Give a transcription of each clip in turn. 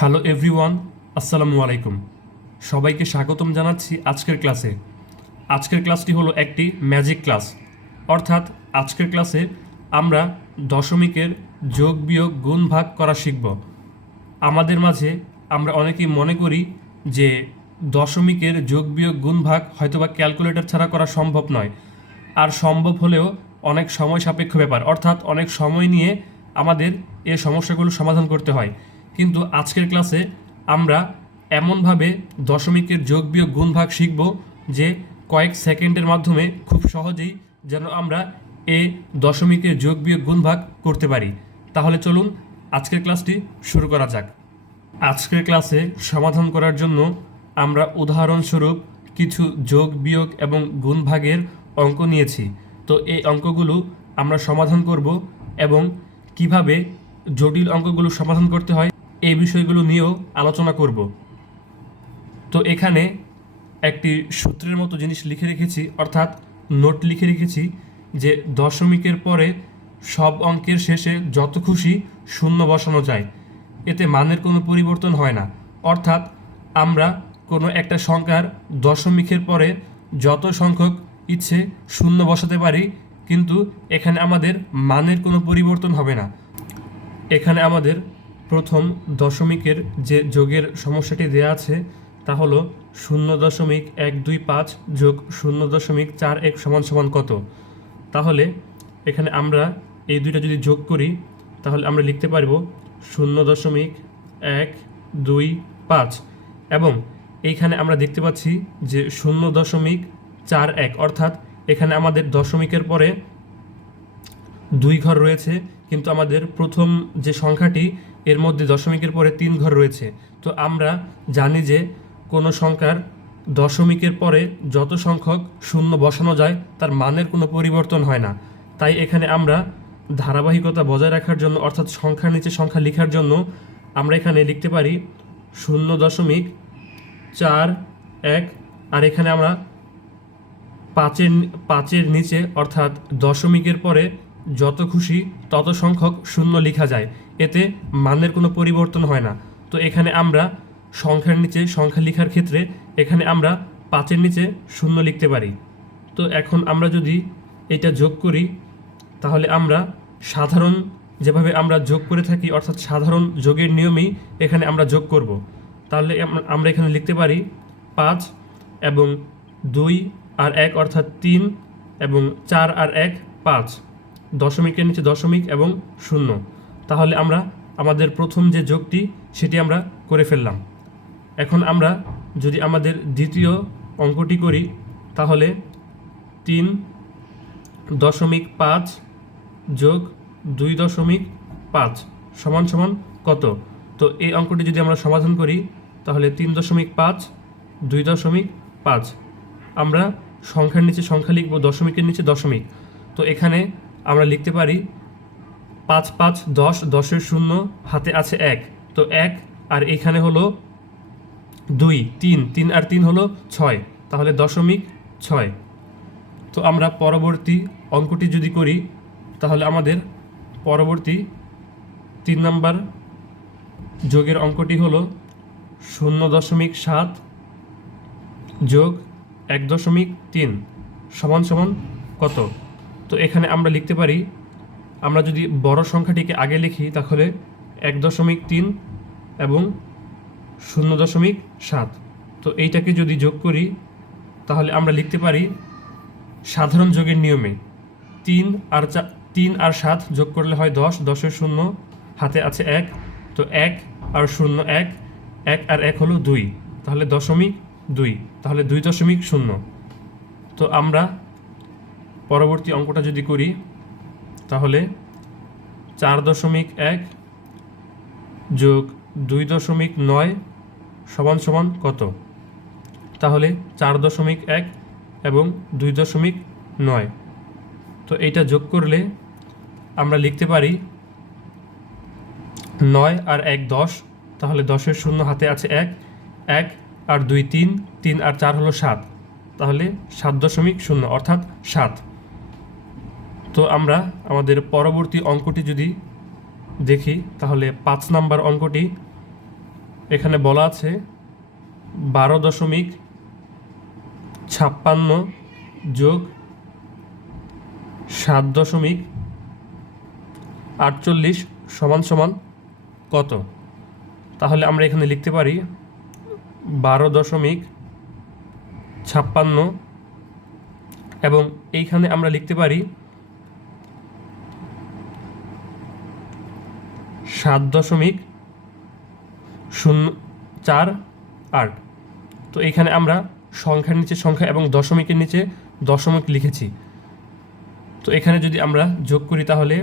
Hello everyone, আসসালামু আলাইকুম। সবাইকে স্বাগতম জানাচ্ছি আজকের ক্লাসে। আজকের ক্লাসটি হলো একটি ম্যাজিক ক্লাস, অর্থাৎ আজকের ক্লাসে আমরা দশমিকের যোগ বিয়োগ গুণ ভাগ করা শিখব। আমাদের মাঝে আমরা অনেকেই মনে করি যে দশমিকের যোগ বিয়োগ গুণ ভাগ হয়তোবা ক্যালকুলেটর ছাড়া করা সম্ভব নয়, আর সম্ভব হলেও অনেক সময় সাপেক্ষ ব্যাপার, অর্থাৎ অনেক সময় নিয়ে আমাদের এই সমস্যাগুলো সমাধান করতে হয়। কিন্তু আজকের ক্লাসে আমরা এমনভাবে দশমিকের যোগ বিয়োগ গুণ ভাগ শিখব যে কয়েক সেকেন্ডের মাধ্যমে খুব সহজেই যেন আমরা এই দশমিকের যোগ বিয়োগ গুণ ভাগ করতে পারি। তাহলে চলুন আজকের ক্লাসটি শুরু করা যাক। আজকের ক্লাসে সমাধান করার জন্য আমরা উদাহরণস্বরূপ কিছু যোগ বিয়োগ এবং গুণ ভাগের অঙ্ক নিয়েছি। তো এই অঙ্কগুলো আমরা সমাধান করব এবং কিভাবে জটিল অঙ্কগুলো সমাধান করতে হয় এই বিষয়গুলো নিয়েও আলোচনা করব। তো এখানে একটি সূত্রের মতো জিনিস লিখে রেখেছি, অর্থাৎ নোট লিখে রেখেছি যে দশমিকের পরে সব অঙ্কের শেষে যত খুশি শূন্য বসানো যায়, এতে মানের কোনো পরিবর্তন হয় না। অর্থাৎ আমরা কোনো একটা সংখ্যার দশমিকের পরে যত সংখ্যক ইচ্ছে শূন্য বসাতে পারি, কিন্তু এখানে আমাদের মানের কোনো পরিবর্তন হবে না। এখানে আমাদের প্রথম দশমিকের যে যোগের সমস্যাটি দেওয়া আছে তা হলো 0.125 যোগ 0.41 সমান সমান কত। তাহলে এখানে আমরা এই দুইটা যদি যোগ করি তাহলে আমরা লিখতে পারব 0.125 এবং এইখানে আমরা দেখতে পাচ্ছি যে 0.41, অর্থাৎ এখানে আমাদের দশমিকের পরে দুই ঘর রয়েছে, কিন্তু আমাদের প্রথম যে সংখ্যাটি এর মধ্যে দশমিকের পরে 3 ঘর রয়েছে। তো আমরা জানি যে কোনো সংখ্যার দশমিকের পরে যত সংখ্যক শূন্য বসানো যায় তার মানের কোনো পরিবর্তন হয় না। তাই এখানে আমরা ধারাবাহিকতা বজায় রাখার জন্য, অর্থাৎ সংখ্যার নিচে সংখ্যা লেখার জন্য আমরা এখানে লিখতে পারি 0.41, আর এখানে আমরা পাঁচের নিচে অর্থাৎ দশমিকের পরে যত খুশি তত সংখ্যক শূন্য লেখা যায়, এতে মানের কোনো পরিবর্তন হয় না। তো এখানে আমরা সংখ্যার নিচে সংখ্যা লেখার ক্ষেত্রে এখানে আমরা 5-এর নিচে শূন্য লিখতে পারি। তো এখন আমরা যদি এটা যোগ করি তাহলে আমরা সাধারণ যেভাবে আমরা যোগ করে থাকি, অর্থাৎ সাধারণ যোগের নিয়মেই এখানে আমরা যোগ করব। তাহলে আমরা এখানে লিখতে পারি 5 এবং 2 আর 1 অর্থাৎ 3 এবং 4 আর 1 5, দশমিকের নিচে দশমিক এবং শূন্য। তাহলে আমরা আমাদের প্রথম যে যোগটি সেটি আমরা করে ফেললাম। এখন আমরা যদি আমাদের দ্বিতীয় অঙ্কটি করি তাহলে 3.5 যোগ 2.5 সমান সমান কত। তো এই অঙ্কটি যদি আমরা সমাধান করি তাহলে 3.5 2.5, আমরা সংখ্যার নিচে সংখ্যা লিখব, দশমিকের নিচে দশমিক। তো এখানে আমরা লিখতে পারি 5 5 10, 10-এর শূন্য হাতে আছে 1, তো 1 আর এখানে হলো 2, 3 আর 3 হলো 6, তাহলে 0.6। তো আমরা পরবর্তী অঙ্কটি যদি করি তাহলে আমাদের পরবর্তী 3 নম্বর যোগের অঙ্কটি হলো 0.7 যোগ 1.3 সমান সমান কত। তো এখানে আমরা লিখতে পারি, আমরা যদি বড় সংখ্যাটিকে আগে লিখি তাহলে 1.3 এবং 0.7। তো এইটাকে যদি যোগ করি তাহলে আমরা লিখতে পারি সাধারণ যোগের নিয়মে 3 আর 7 যোগ করলে হয় 10, 10-এর শূন্য হাতে আছে 1, তো 1 আর 0 1, 1 আর 1 হলো 2, তাহলে 0.2, তাহলে 2.0। তো আমরা পরবর্তী অঙ্কটা যদি করি তাহলে 4.1 যোগ 2.9 সমান সমান কত। তাহলে 4.1 এবং 2.9, তো এইটা যোগ করলে আমরা লিখতে পারি 9 আর 1 10, তাহলে 10-এর শূন্য হাতে আছে 1, 1 আর 2 3, 3 আর 4 হলো 7, তাহলে 7.0 অর্থাৎ 7। তো আমরা আমাদের পরবর্তী অঙ্কটি যদি দেখি তাহলে 5 নাম্বার অঙ্কটি এখানে বলা আছে 12.56 যোগ 7.48 সমান সমান কত? তাহলে আমরা এখানে লিখতে পারি 12.56 এবং এইখানে আমরা লিখতে পারি 7.048। তো এইখানে আমরা সংখ্যার নিচে সংখ্যা এবং দশমিকের নিচে দশমিক লিখেছি। তো এখানে যদি আমরা যোগ করি তাহলে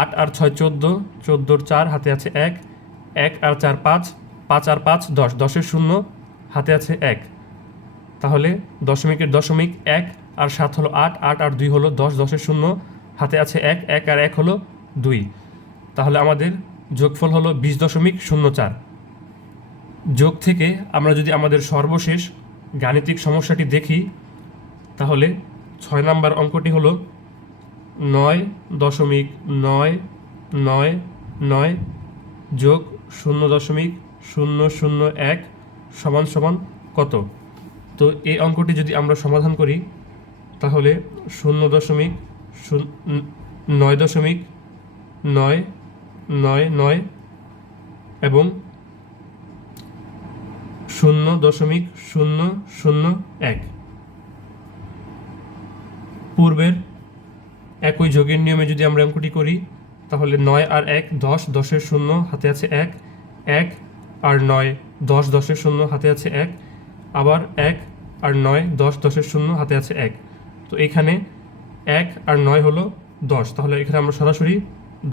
8 আর 6 14, 14 4 হাতে আছে 1, 1 আর 4 5, 5 আর 5 10, 10-এর 0 হাতে আছে 1। তাহলে দশমিকের দশমিক 1 আর 7 হলো 8, 8 আর 2 হলো 10, 10-এর 0 হাতে আছে 1, 1 আর 1 হলো 2। তাহলে আমাদের যোগফল হলো 20.04। যোগ থেকে আমরা যদি আমাদের সর্বশেষ গাণিতিক সমস্যাটি দেখি তাহলে 6 নম্বর অঙ্কটি হলো 9.999 যোগ 0.001 সমান সমান কত? তো এই অঙ্কটি যদি আমরা সমাধান করি তাহলে 0.999 এবং 0.001 পূর্বের একই যোগের নিয়মে যদি আমরা অঙ্কটি করি তাহলে 9 আর 1 10, 10-এর 0 হাতে আছে 1, 1 আর 9 10, 10-এর 0 হাতে আছে 1, আবার 1 আর 9 10, 10-এর 0 হাতে আছে 1। তো এখানে 1 আর 9 হলো 10, তাহলে এখানে আমরা সরাসরি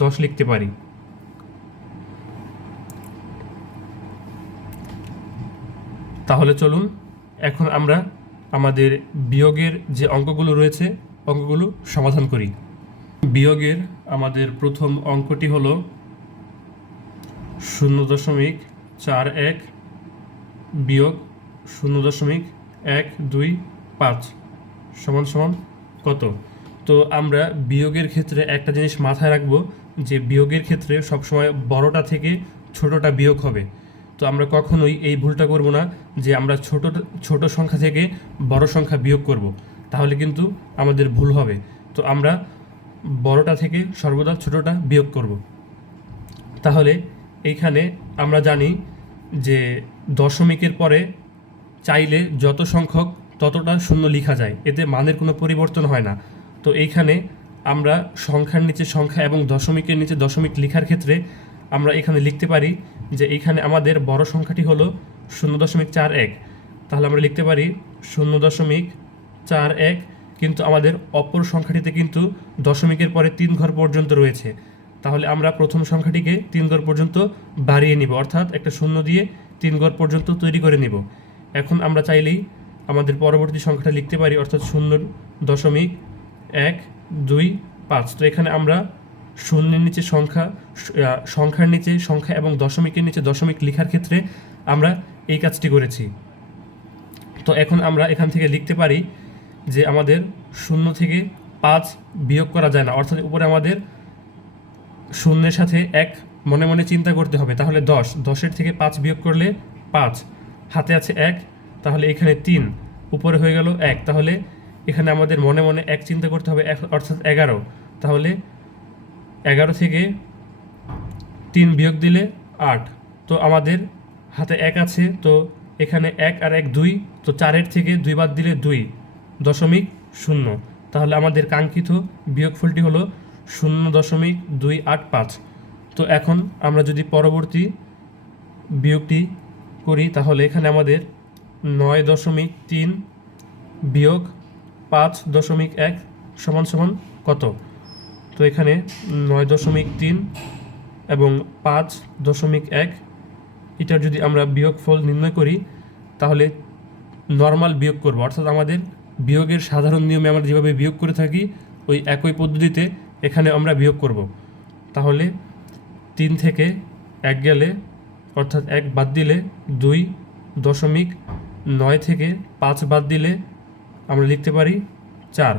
10 লিখতে পারি। তাহলে চলুন এখন আমরা আমাদের বিয়োগের যে অঙ্কগুলো রয়েছে অঙ্কগুলো সমাধান করি। বিয়োগের আমাদের প্রথম অঙ্কটি হলো 0.41 বিয়োগ 0.125 সমান সমান কত? তো আমরা বিয়োগের ক্ষেত্রে একটা জিনিস মাথায় রাখবো যে বিয়োগের ক্ষেত্রে সবসময় বড়টা থেকে ছোটটা বিয়োগ হবে। তো আমরা কখনোই এই ভুলটা করব না যে আমরা ছোট সংখ্যা থেকে বড় সংখ্যা বিয়োগ করব, তাহলে কিন্তু আমাদের ভুল হবে। তো আমরা বড়টা থেকে সর্বদা ছোটটা বিয়োগ করব। তাহলে এইখানে আমরা জানি যে দশমিকের পরে চাইলে যত সংখ্যক ততটা শূন্য লেখা যায়, এতে মানের কোনো পরিবর্তন হয় না। তো এইখানে আমরা সংখ্যার নিচে সংখ্যা এবং দশমিকের নিচে দশমিক লেখার ক্ষেত্রে আমরা এখানে লিখতে পারি যে এইখানে আমাদের বড় সংখ্যাটি হলো 0.41। তাহলে আমরা লিখতে পারি 0.41, কিন্তু আমাদের অপর সংখ্যাটিতে কিন্তু দশমিকের পরে 3 ঘর পর্যন্ত রয়েছে। তাহলে আমরা প্রথম সংখ্যাটিকে 3 ঘর পর্যন্ত বাড়িয়ে নিব, অর্থাৎ একটা শূন্য দিয়ে 3 ঘর পর্যন্ত তৈরি করে নিব। এখন আমরা চাইলেই আমাদের পরবর্তী সংখ্যাটা লিখতে পারি, অর্থাৎ 0.125। তো এখানে আমরা শূন্যের নিচে সংখ্যা, সংখ্যার নিচে সংখ্যা এবং দশমিকের নিচে দশমিক লেখার ক্ষেত্রে আমরা এই কাজটি করেছি। তো এখন আমরা এখান থেকে লিখতে পারি যে আমাদের 0 থেকে 5 বিয়োগ করা যায় না, অর্থাৎ উপরে আমাদের শূন্যের সাথে 1 মনে মনে চিন্তা করতে হবে। তাহলে 10, 10-এর থেকে 5 বিয়োগ করলে 5, হাতে আছে 1, তাহলে এখানে 3, উপরে হয়ে গেল 1, তাহলে এখানে আমাদের মনে মনে 1 চিন্তা করতে হবে, অর্থাৎ 11। তাহলে 11 থেকে 3 বিয়োগ দিলে 8, তো আমাদের হাতে 1 আছে, তো এখানে 1 আর 1 2, তো 4-এর থেকে 2 বাদ দিলে 2.0। তাহলে আমাদের কাঙ্ক্ষিত বিয়োগফলটি হলো 0.285। তো এখন আমরা যদি পরবর্তী বিয়োগটি করি তাহলে এখানে আমাদের 9.3 বিয়োগ 5.1 সমান সমান কত? তো এখানে 9.3 এবং 5.1 এটার যদি আমরা বিয়োগফল নির্ণয় করি তাহলে নর্মাল বিয়োগ করব, অর্থাৎ আমাদের বিয়োগের সাধারণ নিয়মে আমরা যেভাবে বিয়োগ করে থাকি ওই একই পদ্ধতিতে এখানে আমরা বিয়োগ করব। তাহলে 3 থেকে 1 গেলে, অর্থাৎ 1 বাদ দিলে 2.9 থেকে 5 বাদ দিলে আমরা লিখতে পারি 4।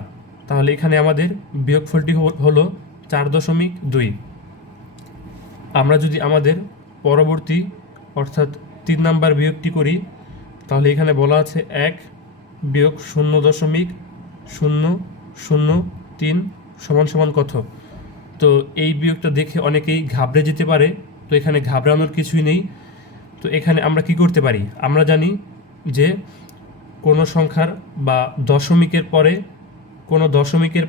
তাহলে এখানে আমাদের বিয়োগফলটি হলো 4.2। আমরা যদি আমাদের পরবর্তী অর্থাৎ নাম্বার বিয়োগটি করি, তাহলে এখানে বলা আছে 1 বিয়োগ 0.003 সমান সমান কত। তো এই বিয়োগটা দেখে অনেকেই ঘাবড়ে যেতে পারে, তো এখানে ঘাবড়ানোর কিছুই নেই। তো এখানে আমরা কি করতে পারি, আমরা জানি যে কোনো সংখ্যার বা দশমিকের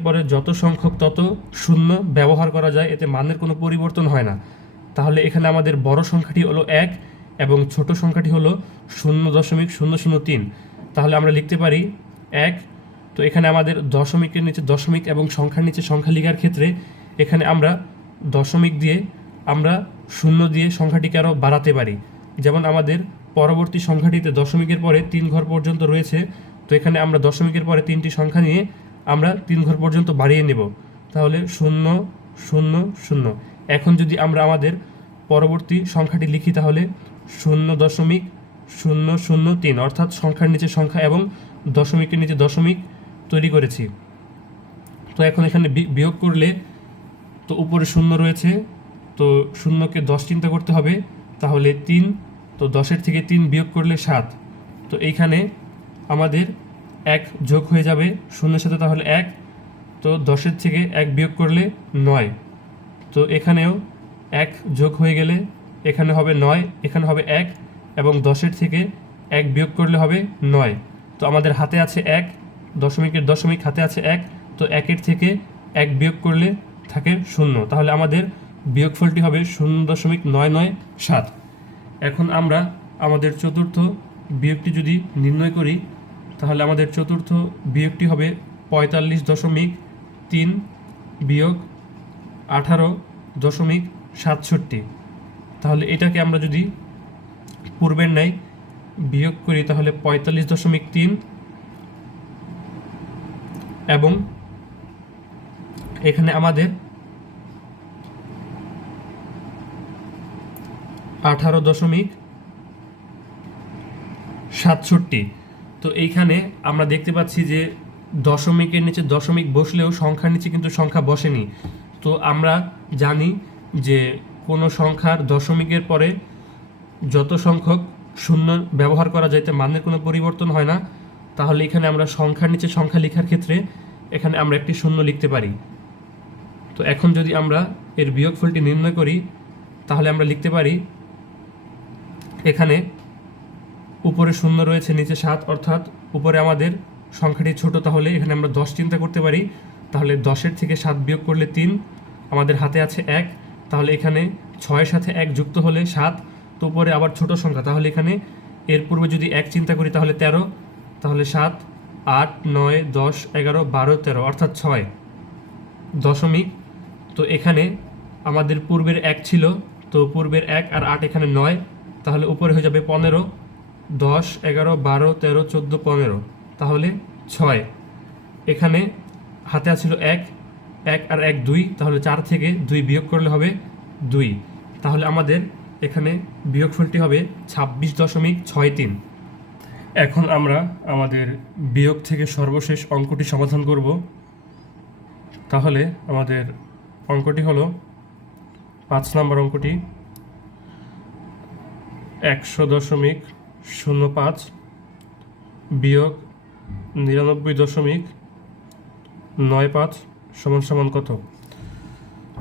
পরে যত সংখ্যক তত শূন্য ব্যবহার করা যায়, এতে মানের কোনো পরিবর্তন হয় না। তাহলে এখানে আমাদের বড় সংখ্যাটি হলো 1 এবং ছোট সংখ্যাটি হলো 0.003। তাহলে আমরা লিখতে পারি 1। তো এখানে আমাদের দশমিকের নিচে দশমিক এবং সংখ্যার নিচে সংখ্যা লেখার ক্ষেত্রে এখানে আমরা দশমিক দিয়ে আমরা শূন্য দিয়ে সংখ্যাটিকে আরও বাড়াতে পারি। যেমন আমাদের পরবর্তী সংখ্যাটিতে দশমিকের পরে 3 ঘর পর্যন্ত রয়েছে, তো এখানে আমরা দশমিকের পরে 3টি সংখ্যা নিয়ে আমরা 3 ঘর পর্যন্ত বাড়িয়ে নেব, তাহলে 0 0 0। এখন যদি আমরা আমাদের পরবর্তী সংখ্যাটি লিখি তাহলে 0.003, অর্থাৎ সংখ্যার নিচে সংখ্যা এবং দশমিকের নিচে দশমিক তৈরি করেছি। তো এখন এখানে বিয়োগ করলে তো উপরে 0 রয়েছে, তো শূন্যকে 10 চিন্তা করতে হবে, তাহলে 3। তো 10-এর থেকে 3 বিয়োগ করলে 7। তো এইখানে আমাদের 1 যোগ হয়ে যাবে 0-এর সাথে, তাহলে 1। তো 10-এর থেকে 1 বিয়োগ করলে 9। তো এখানেও 1 যোগ হয়ে গেলে এখানে হবে 9, এখানে হবে 1 এবং 10-এর থেকে 1 বিয়োগ করলে হবে 9। তো আমাদের হাতে আছে 1, দশমিকের দশমিক হাতে আছে 1, তো 1-এর থেকে 1 বিয়োগ করলে থাকে 0। তাহলে আমাদের বিয়োগফলটি হবে 0.997। এখন আমরা আমাদের চতুর্থ বিয়োগটি যদি নির্ণয় করি, তাহলে আমাদের চতুর্থ বিয়োগটি হবে 45.3 বিয়োগ 18.67। তাহলে এটাকে আমরা যদি পূর্বের ন্যায় বিয়োগ করি, তাহলে 45.3 এবং এখানে আমাদের 18.67। তো এইখানে আমরা দেখতে পাচ্ছি যে দশমিকের নিচে দশমিক বসলেও সংখ্যার নিচে কিন্তু সংখ্যা বসেনি। তো আমরা জানি যে কোনো সংখ্যার দশমিকের পরে যত সংখ্যক শূন্য ব্যবহার করা যায়, মানের কোনো পরিবর্তন হয় না। তাহলে এখানে আমরা সংখ্যার নিচে সংখ্যা লেখার ক্ষেত্রে এখানে আমরা একটি শূন্য লিখতে পারি। তো এখন যদি আমরা এর বিয়োগফলটি নির্ণয় করি, তাহলে আমরা লিখতে পারি এখানে উপরে 0 রয়েছে, নিচে 7, অর্থাৎ উপরে আমাদের সংখ্যাটি ছোট, তাহলে এখানে আমরা 10 চিন্তা করতে পারি। তাহলে 10-এর থেকে 7 বিয়োগ করলে 3, আমাদের হাতে আছে 1, তাহলে এখানে 6-এর সাথে 1 যুক্ত হলে 7। তো উপরে আবার ছোট সংখ্যা, তাহলে এখানে এর পূর্বে যদি 1 চিন্তা করি তাহলে 13, তাহলে 7 8 9 10 11 12 13, অর্থাৎ 6 দশমিক। তো এখানে আমাদের পূর্বের 1 ছিল, তো পূর্বের 1 আর 8 এখানে 9, তাহলে উপরে হয়ে যাবে 15 10 11 12 13 14 15, তাহলে 6। এখানে হাতে আছিল 1 আর 1 2, তাহলে 4 থেকে 2 বিয়োগ করলে হবে 2। তাহলে আমাদের এখানে বিয়োগফলটি হবে 26.63। এখন আমরা আমাদের বিয়োগ থেকে সর্বশেষ অঙ্কটি সমাধান করব। তাহলে আমাদের অঙ্কটি হলো 5 নম্বর অঙ্কটি, 100.05 বিয়োগ 99.95 সমান সমান কত।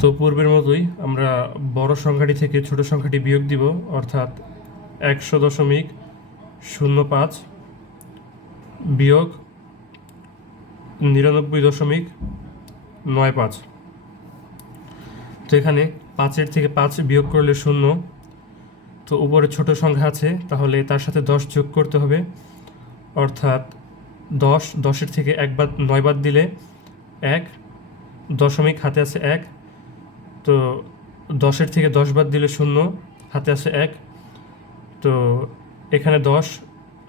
তো পূর্বের মতোই আমরা বড় সংখ্যাটি থেকে ছোট সংখ্যাটি বিয়োগ দিব, অর্থাৎ 100.05 বিয়োগ 99.95। তো এখানে 5-এর থেকে 5 বিয়োগ করলে 0, তো উপরে ছোট সংখ্যা আছে, তাহলে তার সাথে 10 যোগ করতে হবে, অর্থাৎ 10-এর থেকে 9 বাদ দিলে 1, দশমিক হাতে আছে 1, তো 10-এর থেকে 10 বাদ দিলে 0, হাতে আছে 1, তো এখানে 10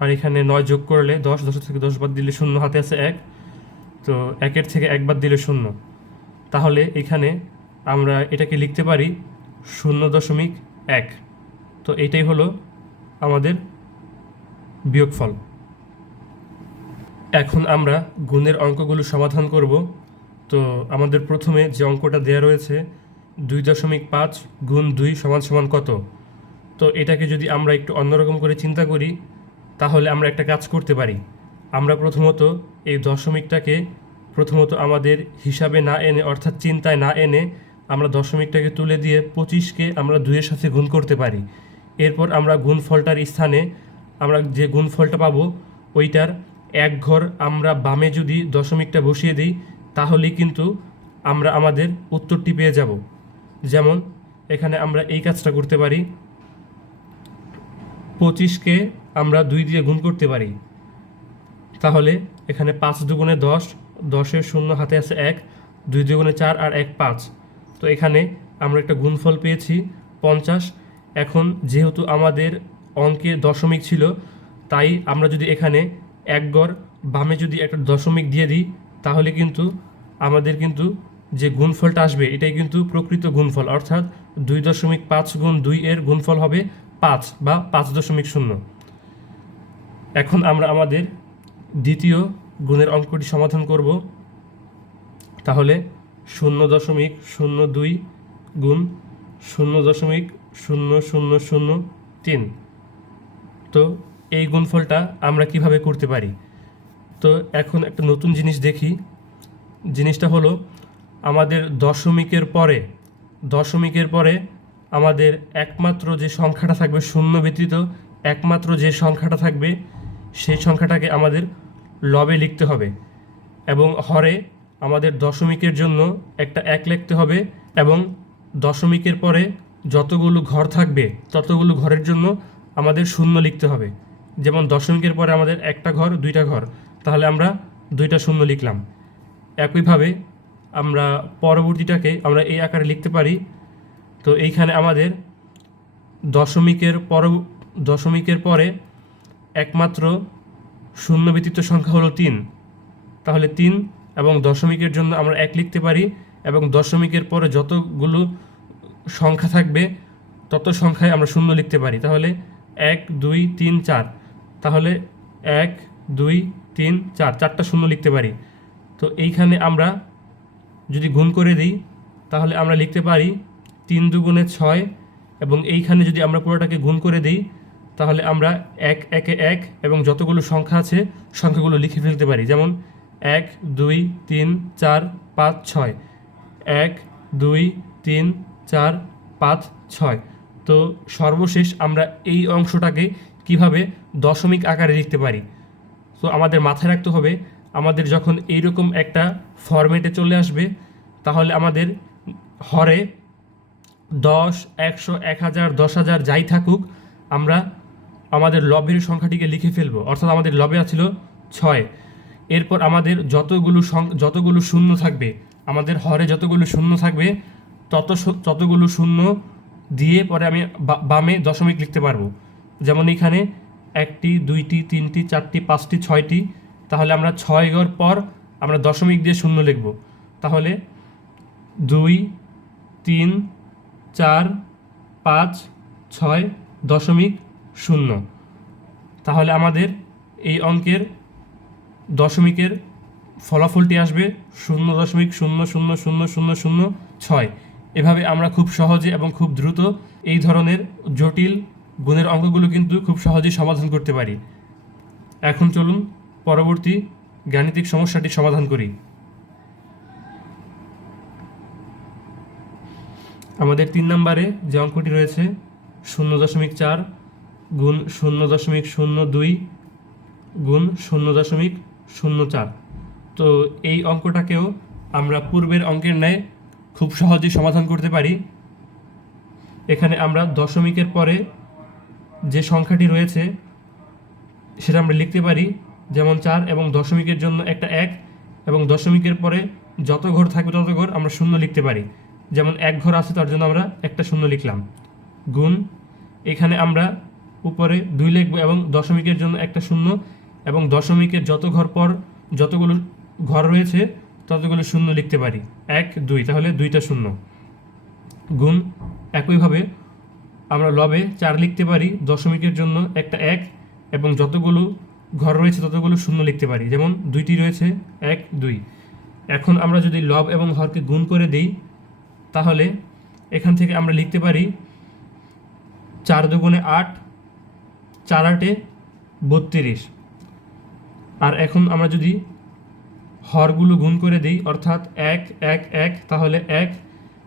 আর এখানে 9 যোগ করলে 10-এর থেকে 10 বাদ দিলে 0, হাতে আছে 1, তো 1-এর থেকে 1 বাদ দিলে 0। তাহলে এখানে আমরা এটাকে লিখতে পারি 0.1। তো এইটাই হলো আমাদের বিয়োগফল। এখন আমরা গুণের অঙ্কগুলো সমাধান করব। তো আমাদের প্রথমে যে অঙ্কটা দেওয়া রয়েছে 2.5 গুণ 2 সমান সমান কত। তো এটাকে যদি আমরা একটু অন্যরকম করে চিন্তা করি, তাহলে আমরা একটা কাজ করতে পারি। আমরা প্রথমত এই দশমিকটাকে আমাদের হিসাবে না এনে, অর্থাৎ চিন্তায় না এনে, আমরা দশমিকটাকে তুলে দিয়ে 25কে আমরা 2-এর সাথে গুণ করতে পারি। এরপর আমরা গুণফলটার স্থানে আমরা যে গুণফলটা পাবো ওইটার এক ঘর আমরা বামে যদি দশমিকটা বসিয়ে দিই, তাহলেই কিন্তু আমরা আমাদের উত্তরটি পেয়ে যাব। যেমন এখানে আমরা এই কাজটা করতে পারি, 25কে আমরা 2 দিয়ে গুণ করতে পারি। তাহলে এখানে 5 দুগুণে 10, 10-এর শূন্য হাতে আছে 1, 2 দুগুণে 4 আর 1 5। তো এখানে আমরা একটা গুণফল পেয়েছি 50। এখন যেহেতু আমাদের অঙ্কে দশমিক ছিল, তাই আমরা যদি এখানে এক ঘর বামে যদি একটা দশমিক দিয়ে দিই, তাহলে কিন্তু আমাদের কিন্তু যে গুণফলটা আসবে এটাই কিন্তু প্রকৃত গুণফল, অর্থাৎ 2.5 গুণ 2 এর গুণফল হবে 5 বা 5.0। এখন আমরা আমাদের দ্বিতীয় গুণের অঙ্কটি সমাধান করব। তাহলে 0.02 গুণ 0.0003। তো এই গুণফলটা আমরা কিভাবে করতে পারি? তো এখন একটা নতুন জিনিস দেখি। জিনিসটা হলো, আমাদের দশমিকের পরে আমাদের একমাত্র যে সংখ্যাটা থাকবে, শূন্য ব্যতীত একমাত্র যে সংখ্যাটা থাকবে, সেই সংখ্যাটাকে আমাদের লবে লিখতে হবে। এবং হরে আমাদের দশমিকের জন্য একটা 1 লিখতে হবে। এবং দশমিকের পরে যতগুলো ঘর থাকবে ততগুলো ঘরের জন্য আমাদের শূন্য লিখতে হবে। যেমন দশমিকের পরে আমাদের একটা ঘর, 2টা ঘর, তাহলে আমরা 2টা শূন্য লিখলাম। একইভাবে আমরা পরবর্তীটাকে আমরা এই আকারে লিখতে পারি। তো এইখানে আমাদের দশমিকের পরে একমাত্র শূন্য ব্যতীত সংখ্যা হলো 3। তাহলে 3 এবং দশমিকের জন্য আমরা 1 লিখতে পারি। এবং দশমিকের পরে যতগুলো সংখ্যা থাকবে তত সংখ্যায় আমরা শূন্য লিখতে পারি। তাহলে 1 2 3 4, তাহলে 1 2 3 4, 4টা শূন্য লিখতে পারি। তো এইখানে আমরা যদি গুণ করে দিই, তাহলে আমরা লিখতে পারি 3 দুগুণে 6। এবং এইখানে যদি আমরা পুরোটাকে গুণ করে দিই, তাহলে আমরা 1 1 1 এবং যতগুলো সংখ্যা আছে সংখ্যাগুলো লিখে ফেলতে পারি। যেমন 1 2 3 4 5 6, 1 2 3 4 5 6। তো সর্বশেষ আমরা এই অংশটাকে কিভাবে দশমিক আকারে লিখতে পারি? তো আমাদের মাথায় রাখতে হবে, আমাদের যখন এইরকম একটা ফরম্যাটে চলে আসবে, তাহলে আমাদের হরে 10 100 1000 10,000 যাই থাকুক, আমরা আমাদের লবের সংখ্যাটিকে লিখে ফেলবো। অর্থাৎ আমাদের লবে ছিল 6। এরপর আমাদের যতগুলো শূন্য থাকবে, আমাদের হরে যতগুলো শূন্য থাকবে ততগুলো শূন্য দিয়ে পরে আমি বামে দশমিক লিখতে পারবো। যেমন এখানে 1টি 2টি 3টি 4টি 5টি 6টি, তাহলে আমরা 6 ঘর পর আমরা দশমিক দিয়ে শূন্য লিখব। তাহলে 2 3 4 5 6 দশমিক 0। তাহলে আমাদের এই অঙ্কের দশমিকের ফলাফলটি আসবে 0.000006। এভাবে আমরা খুব সহজে এবং খুব দ্রুত এই ধরনের জটিল গুণের অঙ্কগুলো কিন্তু খুব সহজেই সমাধান করতে পারি। এখন চলুন পরবর্তী গাণিতিক সমস্যাটি সমাধান করি। আমাদের 3 নম্বরে যে অঙ্কটি রয়েছে 0.4 গুণ 0.02 গুণ 0.04। তো এই অঙ্কটাকেও আমরা পূর্বের অঙ্কের ন্যায় খুব সহজেই সমাধান করতে পারি। এখানে আমরা দশমিকের পরে যে সংখ্যাটি রয়েছে সেটা আমরা লিখতে পারি, যেমন 4, এবং দশমিকের জন্য একটা 1, এবং দশমিকের পরে যত ঘর থাকবে তত ঘর আমরা শূন্য লিখতে পারি। যেমন 1 ঘর আছে, তার জন্য আমরা একটা শূন্য লিখলাম। গুণ এখানে আমরা উপরে 2 লিখব এবং দশমিকের জন্য একটা শূন্য, এবং দশমিকের যত ঘর পর যতগুলো ঘর রয়েছে ততগুলো শূন্য লিখতে পারি। 1 2, তাহলে 2টা শূন্য। গুণ একইভাবে আমরা লবে 4 লিখতে পারি, দশমিকের জন্য একটা 1, এবং যতগুলো ঘর রয়েছে ততগুলো শূন্য লিখতে পারি। যেমন 2টি রয়েছে, 1 2। এখন আমরা যদি লব এবং হরকে গুণ করে দিই, তাহলে এখান থেকে আমরা লিখতে পারি 4 দুগুণে 8, 4 8 32। আর এখন আমরা যদি হরগুলো গুণ করে দিই, অর্থাৎ 1 1 1, তাহলে 1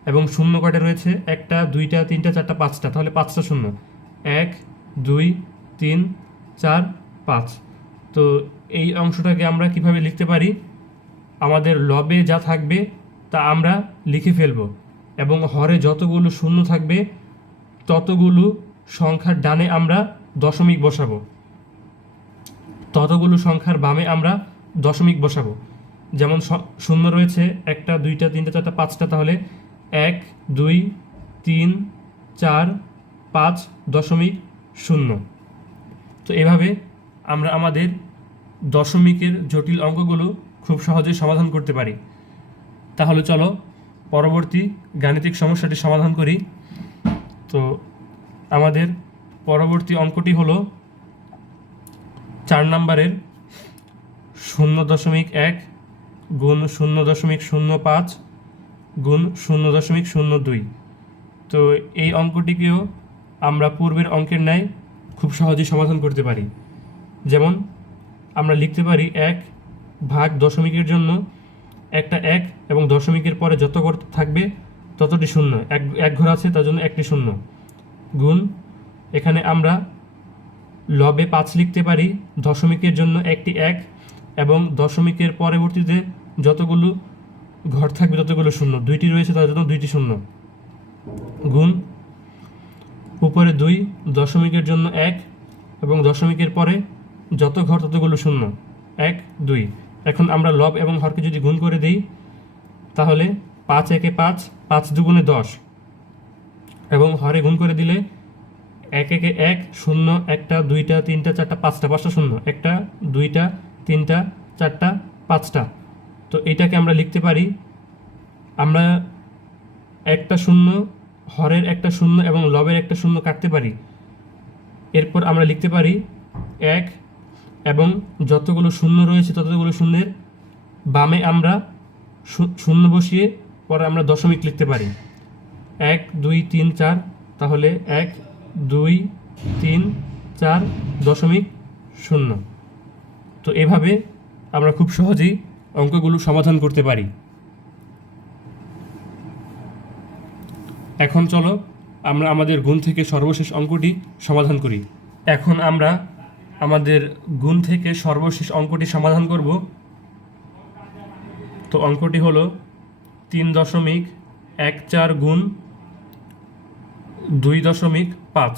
এবং শূন্য কয়টা রয়েছে? 1টা 2টা 3টা 4টা 5টা, তাহলে 5টা শূন্য। 1 2 3 4 5। তো এই অংশটাকে আমরা কিভাবে লিখতে পারি? আমাদের লবে যা থাকবে তা আমরা লিখে ফেলব, এবং হরে যতগুলো শূন্য থাকবে ততগুলো সংখ্যার ডানে আমরা দশমিক বসাবো, ততগুলো সংখ্যার বামে আমরা দশমিক বসাবো। যেমন শূন্য রয়েছে 1টা 2টা 3টা 4টা 5টা, তাহলে 1 2 3 4 5 দশমিক শূন্য। তো এভাবে আমরা আমাদের দশমিকের জটিল অঙ্কগুলো খুব সহজেই সমাধান করতে পারি। তাহলে চলো পরবর্তী গাণিতিক সমস্যাটি সমাধান করি। তো আমাদের পরবর্তী অঙ্কটি হলো 4 নম্বরের 0.1 গুণ 0.05 গুণ 0.02। তো এই অঙ্কটিকেও আমরা পূর্বের অঙ্কের ন্যায় খুব সহজেই সমাধান করতে পারি। যেমন আমরা লিখতে পারি 1 ভাগ দশমিকের জন্য একটা 1 এবং দশমিকের পরে যত ঘর থাকবে ততটি শূন্য, এক ঘর আছে তার জন্য একটি শূন্য, গুণ এখানে আমরা লবে 5 লিখতে পারি, দশমিকের জন্য একটি 1 এবং দশমিকের পরবর্তীতে যতগুলো ঘর থাকবে ততগুলো শূন্য, 2টি রয়েছে তার জন্য 2টি শূন্য, গুণ উপরে 2 দশমিকের জন্য 1 এবং দশমিকের পরে যত ঘর ততগুলো শূন্য, 1 2। এখন আমরা লব এবং হরকে যদি গুণ করে দিই, তাহলে 5 1 5, 5 দুগুণে 10, এবং হরে গুণ করে দিলে 1 1 1 0, 1টা 2টা 3টা 4টা 5টা, 5টা শূন্য, 1টা 2টা 3টা 4টা 5টা। তো এটাকে আমরা লিখতে পারি, আমরা একটা শূন্য, হরের একটা শূন্য এবং লবের একটা শূন্য কাটতে পারি। এরপর আমরা লিখতে পারি 1 এবং যতগুলো শূন্য রয়েছে ততগুলো শূন্যের বামে আমরা শূন্য বসিয়ে পরে আমরা দশমিক লিখতে পারি, 1 2 3 4, তাহলে 1 2 3 4 দশমিক শূন্য। তো এভাবে আমরা খুব সহজেই অঙ্কগুলো সমাধান করতে পারি। এখন চলো আমরা আমাদের গুণ থেকে সর্বশেষ অঙ্কটি সমাধান করি। এখন আমরা আমাদের গুণ থেকে সর্বশেষ অঙ্কটি সমাধান করব। তো অঙ্কটি হলো 3.14 গুণ 2.5।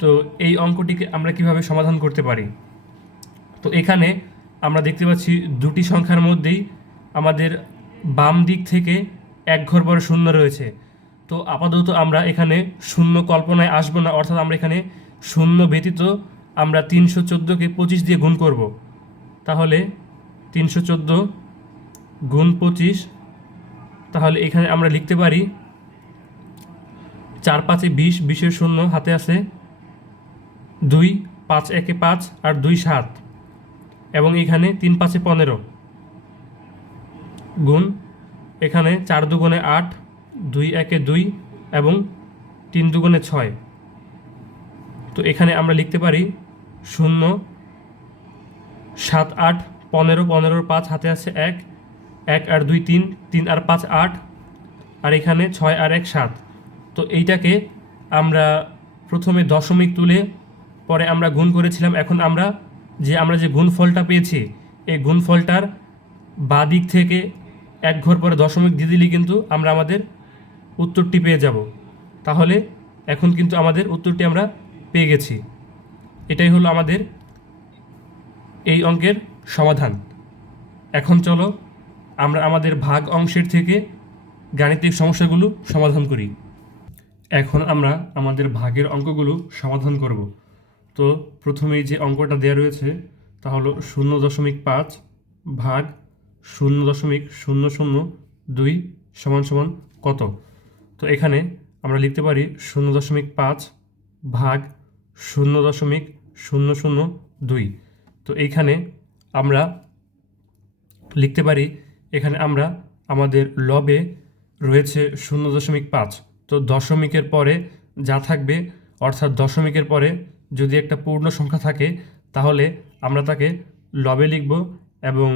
তো এই অঙ্কটিকে আমরা কিভাবে সমাধান করতে পারি? তো এখানে আমরা দেখতে পাচ্ছি দুটি সংখ্যার মধ্যেই আমাদের বাম দিক থেকে এক ঘর পরে শূন্য রয়েছে। তো আপাতত আমরা এখানে শূন্য কল্পনায় আসবো না, অর্থাৎ আমরা এখানে শূন্য ব্যতীত আমরা 314কে 25 দিয়ে গুণ করব। তাহলে 314 গুণ 25, তাহলে এখানে আমরা লিখতে পারি 4 5 20, 20-এর শূন্য হাতে আছে 2, 5 1 5 আর 2 7, এবং এখানে 3 5 15, গুণ এখানে 4 দুগুণে 8, 2 1 2 এবং 3 দুগুণে 6। তো এখানে আমরা লিখতে পারি 0 7 8 15, 15-এর 5 হাতে আছে 1, 1 আর 2 3, 3 আর 5 8, আর এখানে 6 আর 1 7। তো এইটাকে আমরা প্রথমে দশমিক তুলে পরে আমরা গুণ করেছিলাম। এখন আমরা যে গুণফলটা পেয়েছি এই গুণফলটার বাঁ দিক থেকে এক ঘর পরে দশমিক দিয়ে দিলেই কিন্তু আমরা আমাদের উত্তরটি পেয়ে যাব। তাহলে এখন কিন্তু আমাদের উত্তরটি আমরা পেয়ে গেছি। এটাই হলো আমাদের এই অঙ্কের সমাধান। এখন চলো আমরা আমাদের ভাগ অংশের থেকে গাণিতিক সমস্যাগুলো সমাধান করি। এখন আমরা আমাদের ভাগের অঙ্কগুলো সমাধান করব। তো প্রথমেই যে অঙ্কটা দেওয়া রয়েছে তা হলো 0.5 ভাগ 0.002 সমান সমান কত? তো এখানে আমরা লিখতে পারি 0.5 ভাগ 0.002। তো এইখানে আমরা লিখতে পারি, এখানে আমরা আমাদের লবে রয়েছে 0.5, তো দশমিকের পরে যা থাকবে অর্থাৎ দশমিকের পরে যদি একটা পূর্ণ সংখ্যা থাকে তাহলে আমরা তাকে লবে লিখব এবং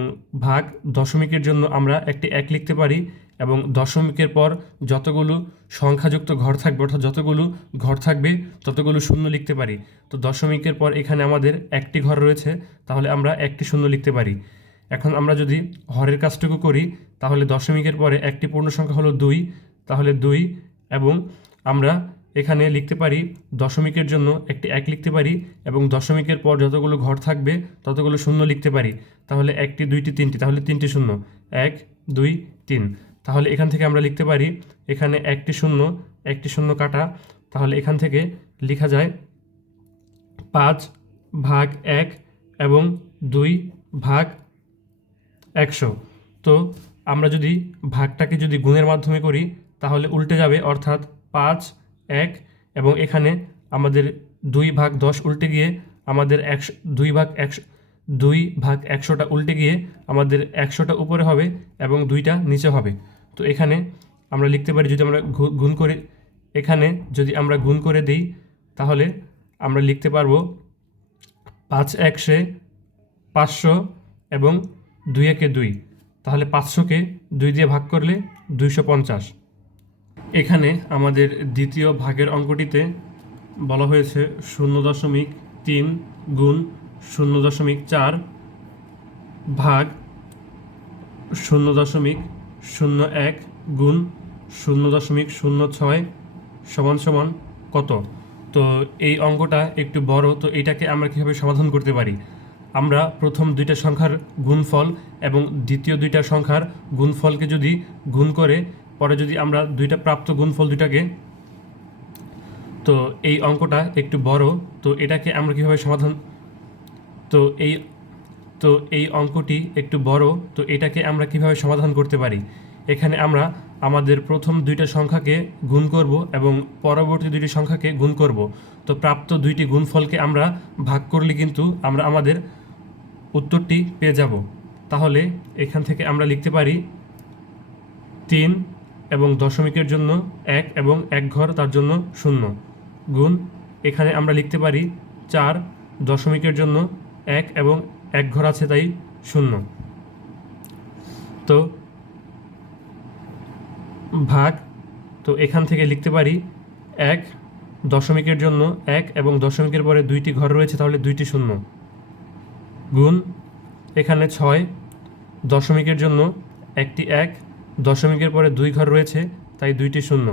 ভাগ দশমিকের জন্য আমরা একটি 1 লিখতে পারি এবং দশমিকের পর যতগুলো সংখ্যাযুক্ত ঘর থাকবে অর্থাৎ যতগুলো ঘর থাকবে ততগুলো শূন্য লিখতে পারি। তো দশমিকের পর এখানে আমাদের একটি ঘর রয়েছে, তাহলে আমরা একটি শূন্য লিখতে পারি। এখন আমরা যদি হরের কাজটুকু করি তাহলে দশমিকের পরে একটি পূর্ণ সংখ্যা হলো 2, তাহলে 2 এবং আমরা এখানে লিখতে পারি দশমিকের জন্য একটি 1 লিখতে পারি এবং দশমিকের পর যতগুলো ঘর থাকবে ততগুলো শূন্য লিখতে পারি। তাহলে একটি, দুইটি, তিনটি, তাহলে তিনটি শূন্য, 1 2 3। তাহলে এখান থেকে আমরা লিখতে পারি এখানে একটি শূন্য কাটা, তাহলে এখান থেকে লেখা যায় 5 ভাগ 1 এবং 2 ভাগ 100। তো আমরা যদি ভাগটাকে যদি গুণের মাধ্যমে করি তাহলে উল্টে যাবে, অর্থাৎ 5 1 এবং এখানে আমাদের 2 ভাগ 10 উল্টে গিয়ে আমাদের 2 ভাগ 100টা উল্টে গিয়ে আমাদের 100টা উপরে হবে এবং 2টা নিচে হবে। তো এখানে আমরা লিখতে পারি যদি আমরা গুণ করি, এখানে যদি আমরা গুণ করে দিই তাহলে আমরা লিখতে পারবো 5 1 500 এবং 2 1 2, তাহলে 500কে 2 দিয়ে ভাগ করলে 250। এখানে আমাদের দ্বিতীয় ভাগের অঙ্কটিতে বলা হয়েছে 0.3 গুণ 0.4 ভাগ 0.01 গুণ 0.06 সমান সমান কত। তো এই অঙ্কটা একটু বড়, তো এটাকে আমরা কীভাবে সমাধান করতে পারি? আমরা প্রথম দুইটা সংখ্যার গুণফল এবং দ্বিতীয় দুইটা সংখ্যার গুণফলকে যদি গুণ করে পরে যদি আমরা দুইটা প্রাপ্ত গুণফল দুইটাকে, তো এই অঙ্কটা একটু বড়, তো এটাকে আমরা কীভাবে সমাধান, তো এই অঙ্কটি একটু বড়, তো এটাকে আমরা কিভাবে সমাধান করতে পারি? এখানে আমরা আমাদের প্রথম দুইটা সংখ্যাকে গুণ করব এবং পরবর্তী দুইটি সংখ্যাকে গুণ করব। তো প্রাপ্ত দুইটি গুণফলকে আমরা ভাগ করলে কিন্তু আমরা আমাদের উত্তরটি পেয়ে যাব। তাহলে এখান থেকে আমরা লিখতে পারি 3 এবং দশমিকের জন্য 1 এবং 1 ঘর তার জন্য 0 গুণ এখানে আমরা লিখতে পারি 4 দশমিকের জন্য 1 এবং 1 ঘর আছে তাই 0। তো ভাগ, তো এখান থেকে লিখতে পারি 1 দশমিকের জন্য 1 এবং দশমিকের পরে 2টি ঘর রয়েছে তাহলে 2টি শূন্য গুণ এখানে 6 দশমিকের জন্য একটি 1 দশমিকের পরে 2 ঘর রয়েছে তাই 2টি শূন্য।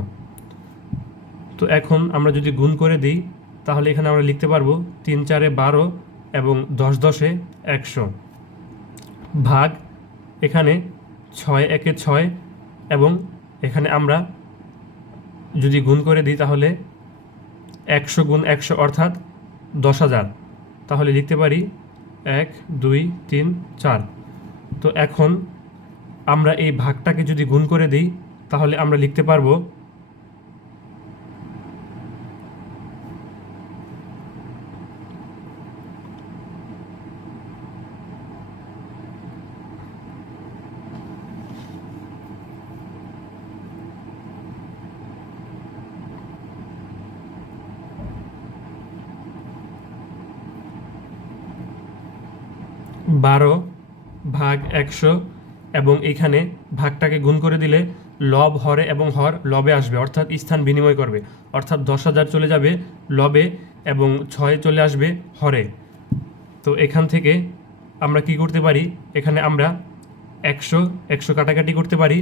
তো এখন আমরা যদি গুণ করে দিই তাহলে এখানে আমরা লিখতে পারবো 3 4 12 এবং 10 10 100 ভাগ এখানে 6 1 6 এবং এখানে আমরা যদি গুণ করে দিই তাহলে 100 গুণ 100 অর্থাৎ 10,000, তাহলে লিখতে পারি 1 2 3 4। তো এখন আমরা এই ভাগটাকে যদি গুণ করে দিই তাহলে আমরা লিখতে পারবো 12 ভাগ 100 এবং এখানে ভাগটাকে গুণ করে দিলে লব হরে এবং হর লবে আসবে, অর্থাৎ স্থান বিনিময় করবে, অর্থাৎ 10,000 চলে যাবে লবে এবং 6 চলে আসবে হরে। তো এখান থেকে আমরা কি করতে পারি, এখানে আমরা 100 কাটাকাটি করতে পারি,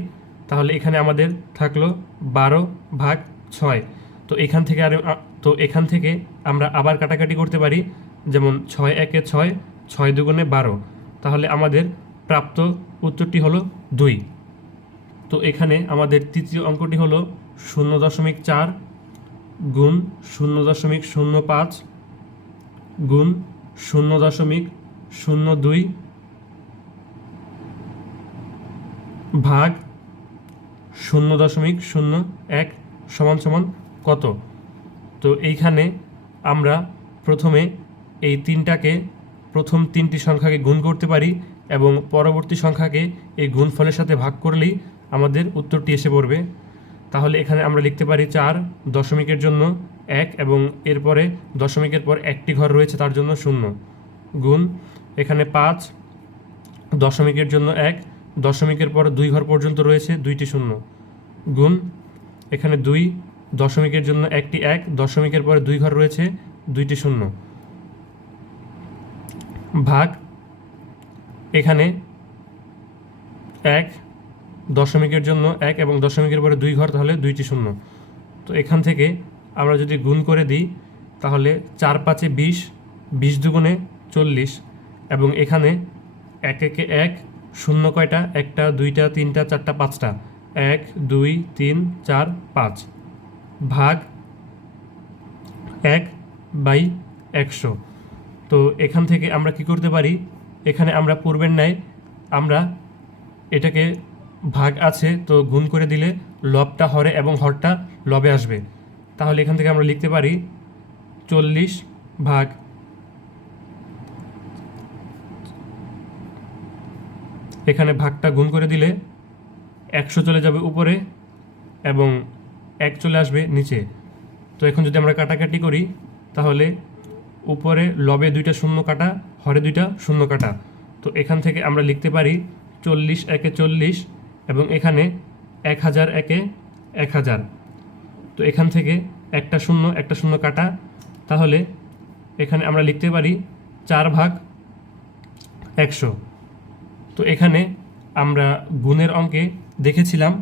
তাহলে এখানে আমাদের থাকলো 12 ভাগ 6। তো এখান থেকে আমরা আবার কাটাকাটি করতে পারি, যেমন 6 1 6 6 2 12, তাহলে আমাদের প্রাপ্ত উত্তরটি হলো 2। তো এখানে আমাদের তৃতীয় অঙ্কটি হলো 0.4 গুণ 0.05 গুণ 0.02 ভাগ 0.01 সমান সমান কত। তো এইখানে আমরা প্রথমে এই প্রথম তিনটি সংখ্যাকে গুণ করতে পারি এবং পরবর্তী সংখ্যাকে এই গুণফলের সাথে ভাগ করলেই আমাদের উত্তরটি এসে পড়বে। তাহলে এখানে আমরা লিখতে পারি 4 দশমিকের জন্য এক এবং এরপরে দশমিকের পর একটি ঘর রয়েছে তার জন্য শূন্য, গুণ এখানে 5 দশমিকের জন্য 1, দশমিকের পর 2 ঘর পর্যন্ত রয়েছে 2টি শূন্য, গুণ এখানে 2 দশমিকের জন্য একটি 1, দশমিকের পরে 2 ঘর রয়েছে 2টি শূন্য, ভাগ এখানে 1 দশমিকের জন্য 1 এবং দশমিকের পরে 2 ঘর, তাহলে 2টি শূন্য। তো এখান থেকে আমরা যদি গুণ করে দিই তাহলে 4 5 20, 20 দুগুণে 40 এবং এখানে 1 1 1 শূন্য কয়টা, একটা, দুইটা, তিনটা, চারটা, পাঁচটা, 1 2 3 4 5 ভাগ 1/100। তো এখান থেকে আমরা কি করতে পারি, এখানে আমরা পূর্বের ন্যায় আমরা এটাকে ভাগ আছে তো গুণ করে দিলে লবটা হরে এবং হরটা লবে আসবে। তাহলে এখান থেকে আমরা লিখতে পারি 40 ভাগ এখানে ভাগটা গুণ করে দিলে 100 চলে যাবে উপরে এবং 1 চলে আসবে নিচে। তো এখন যদি আমরা কাটাকাটি করি তাহলে উপরে লবে 2টা শূন্য কাটা, হরে 2টা শূন্য কাটা। তো এখান থেকে আমরা লিখতে পারি 40 একে 40 এবং এখানে 1000 একে 1000। তো এখান থেকে একটা শূন্য কাটা, তাহলে এখানে আমরা লিখতে পারি 4/100। তো এখানে আমরা গুণের অঙ্কে দেখেছিলাম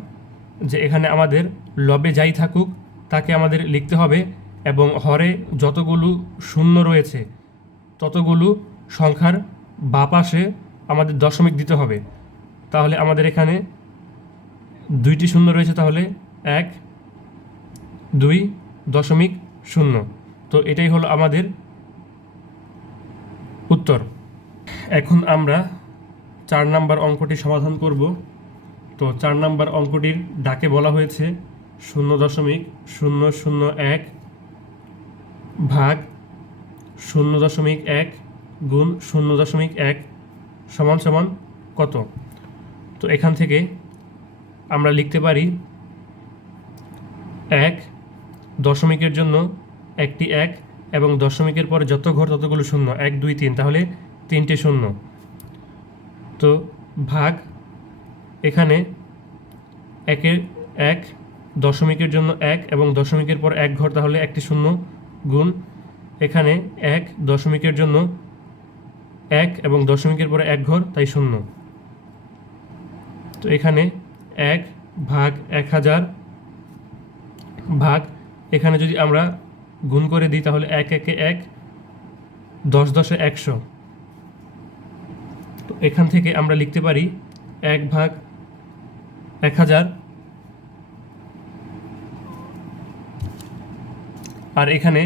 যে এখানে আমাদের লবে যাই থাকুক তাকে আমাদের লিখতে হবে এবং হরে যতগুলো শূন্য রয়েছে ততগুলো সংখ্যার বাঁ পাশে আমাদের দশমিক দিতে হবে। তাহলে আমাদের এখানে 2টি শূন্য রয়েছে, তাহলে 1 2 দশমিক 0। তো এটাই হলো আমাদের উত্তর। এখন আমরা 4 নাম্বার অঙ্কটি সমাধান করব। তো 4 নাম্বার অঙ্কটির ডাকে বলা হয়েছে 0.001 ভাগ 0.1 গুণ 0.1 সমান সমান কত। তো এখান থেকে আমরা লিখতে পারি 1 দশমিকের জন্য একটি 1 এবং দশমিকের পরে যত ঘর ততগুলো শূন্য, 1 2 3, তাহলে 3টে শূন্য। তো ভাগ এখানে 1 দশমিকের জন্য 1 এবং দশমিকের পর 1 ঘর, তাহলে একটি শূন্য, গুণ এখানে 1 দশমিকের জন্য 1 এবং দশমিকের পরে 1 ঘর, তাই শূন্য। তো এখানে 1 ভাগ 1000 ভাগ এখানে যদি আমরা গুণ করে দিই তাহলে 1 1 1 10 10 100। তো এখান থেকে আমরা লিখতে পারি 1 ভাগ 1000 আর এখানে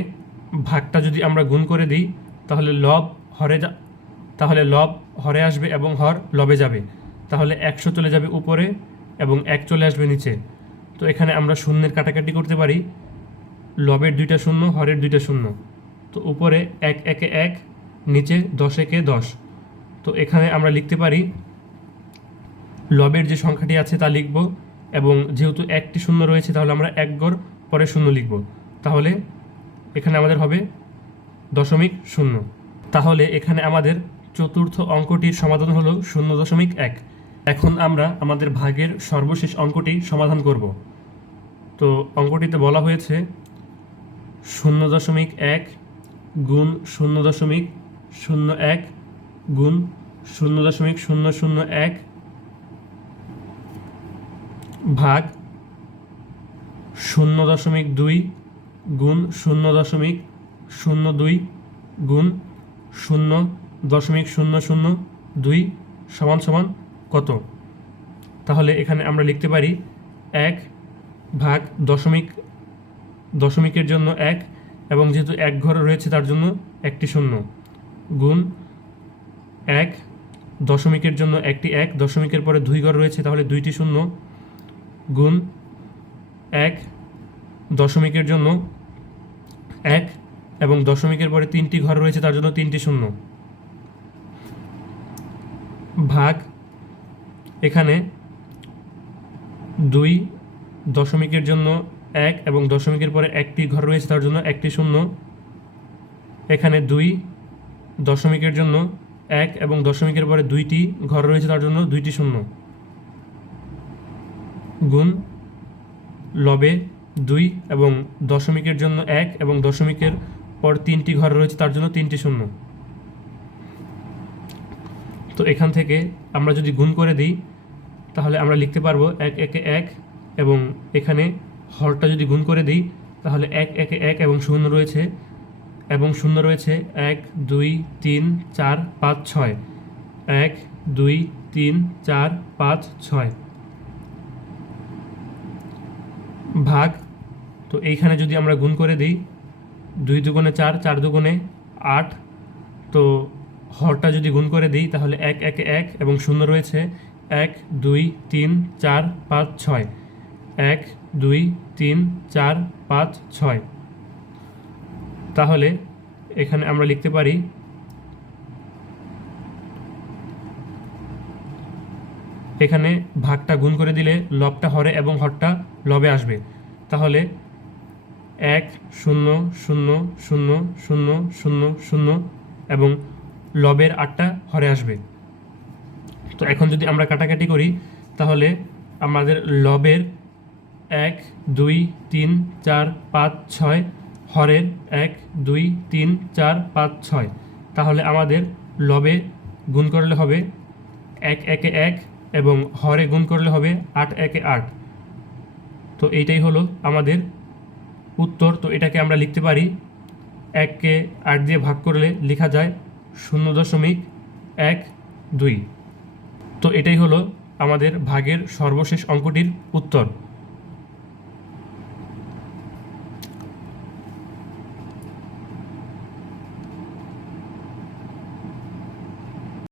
ভাগটা যদি আমরা গুণ করে দিই তাহলে লব হরে আসবে এবং হর লবে যাবে, তাহলে 100 চলে যাবে উপরে এবং 1 চলে আসবে নিচে। তো এখানে আমরা শূন্যের কাটাকাটি করতে পারি, লবের 2টা শূন্য, হরের 2টা শূন্য। তো উপরে 1 1 1, নিচে 10 1 10। তো এখানে আমরা লিখতে পারি লবের যে সংখ্যাটি আছে তা লিখব এবং যেহেতু একটি শূন্য রয়েছে তাহলে আমরা 1 ঘর পরে শূন্য লিখব, তাহলে এখানে আমাদের হবে 0.0। তাহলে এখানে আমাদের চতুর্থ অঙ্কটির সমাধান হলো 0.1। এখন আমরা আমাদের ভাগের সর্বশেষ অঙ্কটি সমাধান করব। তো অঙ্কটিতে বলা হয়েছে 0.1 গুণ 0.01 গুণ 0.001 ভাগ 0.2 গুণ 0.02 গুণ 0.002 সমান সমান কত। তাহলে এখানে আমরা লিখতে পারি 1 ভাগ দশমিকের জন্য 1 এবং যেহেতু 1 ঘর রয়েছে তার জন্য একটি শূন্য, গুণ 1 দশমিকের জন্য একটি 1, দশমিকের পরে 2 ঘর রয়েছে তাহলে 2টি শূন্য, গুণ 1 দশমিকের জন্য 1 এবং দশমিকের পরে 3টি ঘর রয়েছে তার জন্য 3টি শূন্য, ভাগ এখানে 2 দশমিকের জন্য 1 এবং দশমিকের পরে একটি ঘর রয়েছে তার জন্য একটি শূন্য। এখানে 2 দশমিকের জন্য 1 এবং দশমিকের পরে 2টি ঘর রয়েছে তার জন্য 2টি শূন্য, গুণ লবে 2 এবং দশমিকের জন্য 1 এবং দশমিকের পর 3টি ঘর রয়েছে তার জন্য 3টি শূন্য। তো এখান থেকে আমরা যদি গুণ করে দিই তাহলে আমরা লিখতে পারবো 1 একে 1 এবং এখানে হরটা যদি গুণ করে দিই তাহলে 1 একে 1 এবং শূন্য রয়েছে 1 2 3 4 5 6, 1 2 3 4 5 6 ভাগ। তো এইখানে যদি আমরা গুণ করে দিই 2 দুগুণে 4, 4 দুগুণে 8, তো হরটা যদি গুণ করে দিই তাহলে 1 একে 1 এবং শূন্য রয়েছে 1 2 3 4 5 6, 1 2 3 4 5 6। তাহলে এখানে আমরা লিখতে পারি এখানে ভাগটা গুণ করে দিলে লবটা হরে এবং হরটা লবে আসবে। তাহলে 1 0 0 0 0 0 0 এবং লবের 8টা হরে আসবে। তো এখন যদি আমরা কাটাকাটি করি তাহলে আমাদের লবের 1 2 3 4 5 6, হরের 1 2 3 4 5 6। তাহলে আমাদের লবে গুণ করলে হবে 1 একে 1 এবং হরে গুণ করলে হবে 8 একে 8। তো এইটাই হলো আমাদের উত্তর। তো এটাকে আমরা লিখতে পারি 1কে 8 দিয়ে ভাগ করলে লেখা যায় 0.12। তো এটাই হলো আমাদের ভাগের সর্বশেষ অঙ্কটির উত্তর।